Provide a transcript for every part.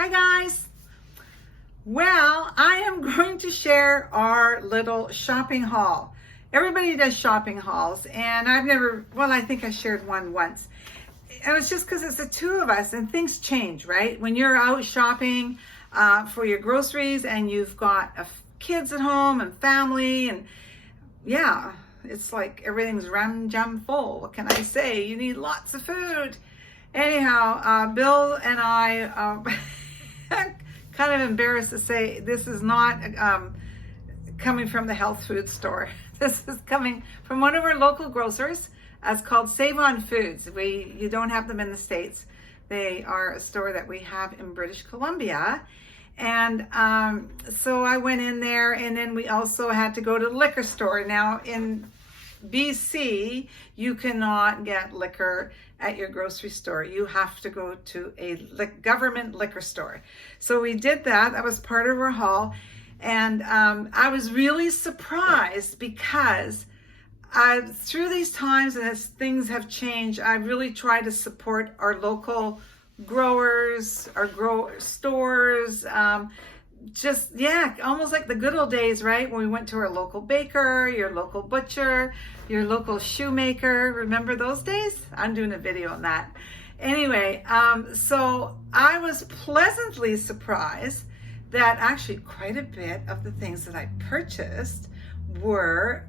Hi guys. Well, I am going to share our little shopping haul. Everybody does shopping hauls, and I think I shared one once. And it's just because it's the two of us and things change, right? When you're out shopping for your groceries and you've got kids at home and family, and yeah, it's like everything's jam full. What can I say? You need lots of food. Anyhow, Bill and I, kind of embarrassed to say, this is not coming from the health food store. This is coming from one of our local grocers. It's called Save On Foods. You don't have them in the States. They are a store that we have in British Columbia. And so I went in there, and then we also had to go to the liquor store. Now in BC, you cannot get liquor at your grocery store. You have to go to a government liquor store. So we did that. That was part of our haul. And I was really surprised because through these times and as things have changed, I really try to support our local growers, our stores, almost like the good old days, right? When we went to our local baker, your local butcher, your local shoemaker. Remember those days? I'm doing a video on that. Anyway, so I was pleasantly surprised that actually quite a bit of the things that I purchased were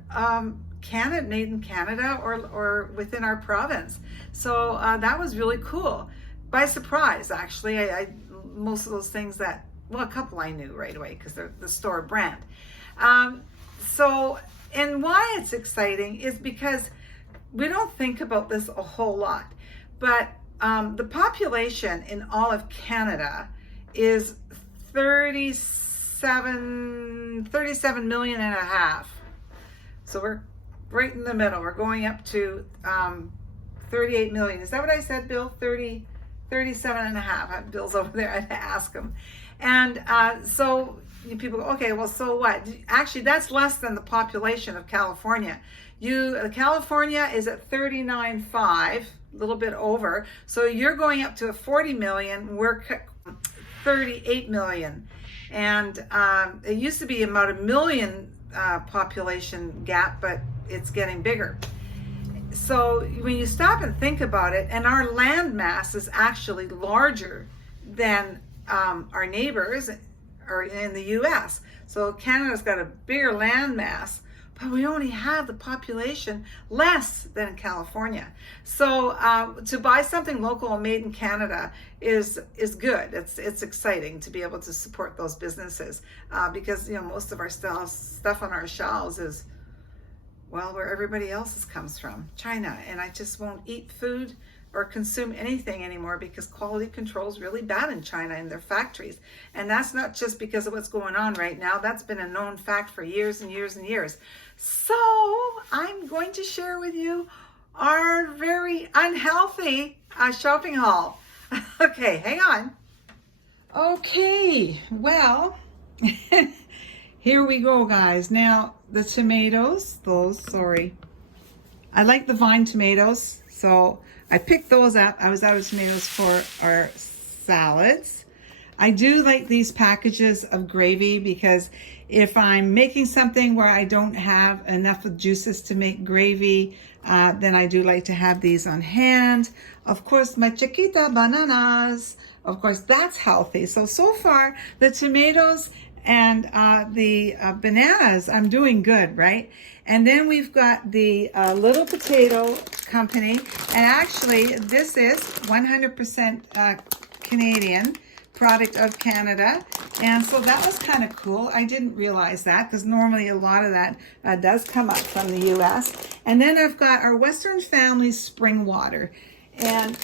made in Canada or within our province. So that was really cool. By surprise, actually. Most of those things a couple I knew right away because they're the store brand. And why it's exciting is because we don't think about this a whole lot, but the population in all of Canada is 37 million and a half. So we're right in the middle. We're going up to 38 million. Is that what I said, Bill? 37 and a half. Bill's over there. I had to ask him. And so people go, okay, well, so what? Actually, that's less than the population of California. California is at 39.5, a little bit over. So you're going up to 40 million. We're 38 million. And it used to be about a million population gap, but it's getting bigger. So when you stop and think about it, and our land mass is actually larger than our neighbors are in the US. So Canada's got a bigger land mass, but we only have the population less than California. So to buy something local and made in Canada is good. It's exciting to be able to support those businesses because most of our stuff on our shelves is where everybody else's comes from, China. And I just won't eat food or consume anything anymore because quality control is really bad in China in their factories. And that's not just because of what's going on right now. That's been a known fact for years and years and years. So I'm going to share with you our very unhealthy shopping haul. Okay, hang on. Okay, well, here we go, guys. Now, the tomatoes, I like the vine tomatoes, so I picked those up. I was out of tomatoes for our salads. I do like these packages of gravy because if I'm making something where I don't have enough of juices to make gravy, then I do like to have these on hand. Of course, my chiquita bananas. Of course, that's healthy. So far, the tomatoes and the bananas, I'm doing good, right? And then we've got the Little Potato Company. And actually, this is 100% Canadian, product of Canada. And so that was kind of cool. I didn't realize that because normally a lot of that does come up from the US. And then I've got our Western Family spring water. And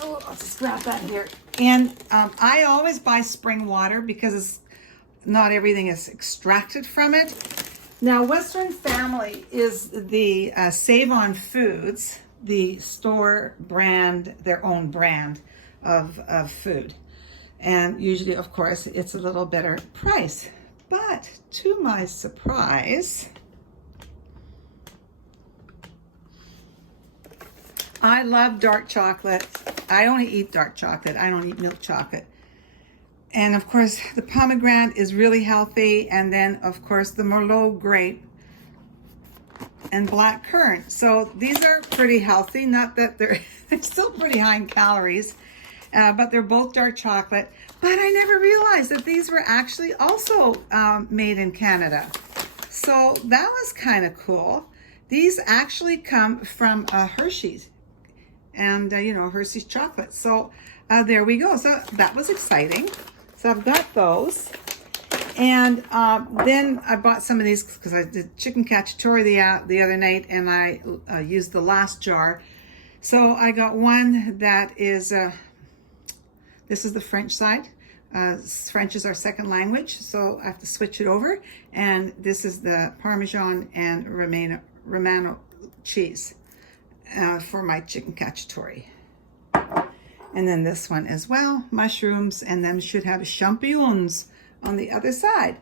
I'll just grab that here. And I always buy spring water because not everything is extracted from it. Now, Western Family is the Save On Foods, the store brand, their own brand of food. And usually, of course, it's a little better price. But to my surprise, I love dark chocolate. I only eat dark chocolate. I don't eat milk chocolate. And of course, the pomegranate is really healthy. And then, of course, the Merlot grape and black currant. So these are pretty healthy. Not that they're still pretty high in calories, but they're both dark chocolate. But I never realized that these were actually also made in Canada. So that was kind of cool. These actually come from Hershey's and, you know, Hershey's chocolate. So there we go. So that was exciting. So I've got those. And then I bought some of these because I did chicken cacciatore the other night, and I used the last jar. So I got one that is, this is the French side. French is our second language, so I have to switch it over. And this is the Parmesan and Romano cheese for my chicken cacciatore. And then this one as well, mushrooms, and then should have champignons on the other side.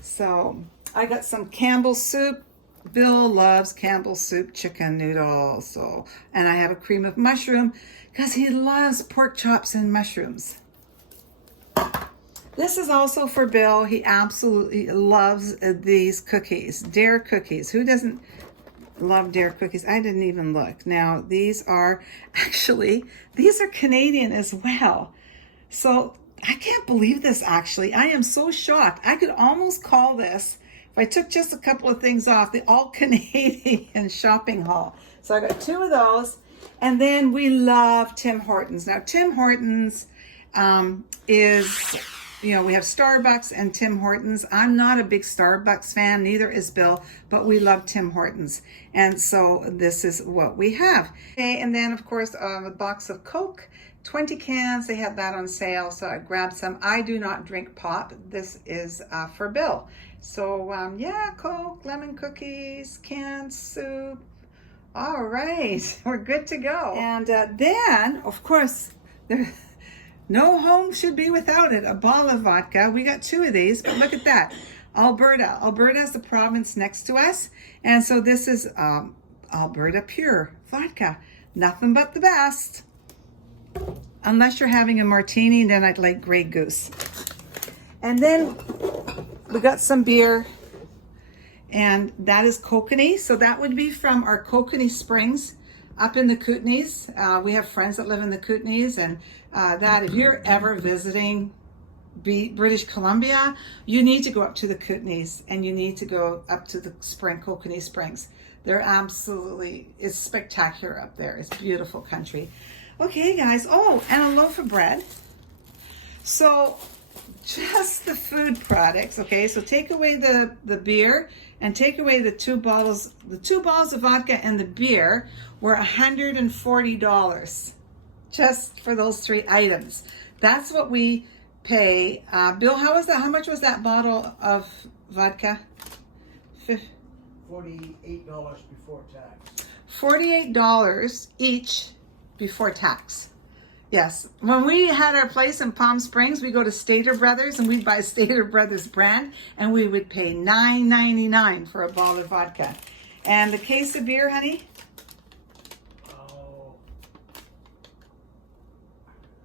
So I got some Campbell's soup. Bill loves Campbell's soup chicken noodles. So, and I have a cream of mushroom because he loves pork chops and mushrooms. This is also for Bill. He absolutely loves these cookies, Dare cookies. Who doesn't love Dare cookies? I didn't even look. Now, these are Canadian as well. So I can't believe this, actually. I am so shocked. I could almost call this, if I took just a couple of things off, the all-Canadian shopping haul. So I got 2 of those. And then we love Tim Hortons. Now, Tim Hortons is, you know, we have Starbucks and Tim Hortons. I'm not a big Starbucks fan, neither is Bill, but we love Tim Hortons. And so this is what we have. Okay, and then, of course, a box of Coke. 20 cans, they had that on sale, so I grabbed some. I do not drink pop. This is for Bill. So yeah, Coke, lemon cookies, canned soup. All right, we're good to go. And then, of course, no home should be without it. A bottle of vodka. We got 2 of these, but look at that. Alberta. Alberta is the province next to us. And so this is Alberta Pure vodka. Nothing but the best. Unless you're having a martini, then I'd like Grey Goose. And then we got some beer, and that is Kokanee. So that would be from our Kokanee Springs up in the Kootenays. We have friends that live in the Kootenays, and that if you're ever visiting British Columbia, you need to go up to the Kootenays, and you need to go up to the Kokanee Springs. They're absolutely, it's spectacular up there. It's beautiful country. Okay, guys. Oh, and a loaf of bread. So just the food products. Okay, so take away the beer and take away the 2 bottles. The 2 bottles of vodka and the beer were $140 just for those 3 items. That's what we pay. Bill, how was that? How much was that bottle of vodka? $48 before tax. $48 each before tax. Yes. When we had our place in Palm Springs, we go to Stater Brothers and we'd buy Stater Brothers brand, and we would pay $9.99 for a bottle of vodka. And the case of beer, honey? Oh.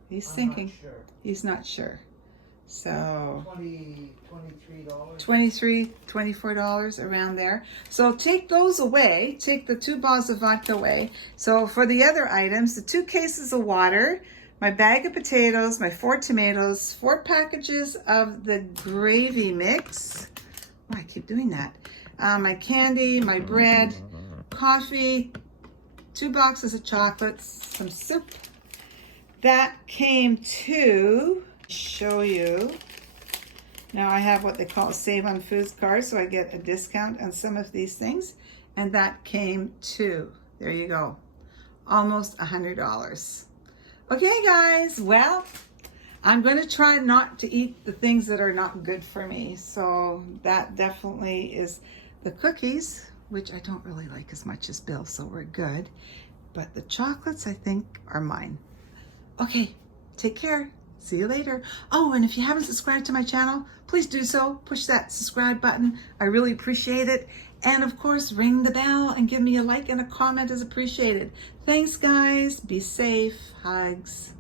He's I'm thinking. not sure. He's not sure. So $23. $23, $24 around there. So take those away. Take the 2 bottles of vodka away. So for the other items, the 2 cases of water, my bag of potatoes, my 4 tomatoes, 4 packages of the gravy mix. Oh, I keep doing that. My candy, my bread, coffee, 2 boxes of chocolates, some soup. That came to show you. Now I have what they call a Save on Foods card, so I get a discount on some of these things, and that came to, there you go, almost $100. Okay, guys, well, I'm going to try not to eat the things that are not good for me. So that definitely is the cookies, which I don't really like as much as Bill, so we're good. But the chocolates, I think, are mine. Okay, take care. See you later. Oh, and if you haven't subscribed to my channel, please do so. Push that subscribe button. I really appreciate it. And of course, ring the bell and give me a like and a comment is appreciated. Thanks, guys. Be safe. Hugs.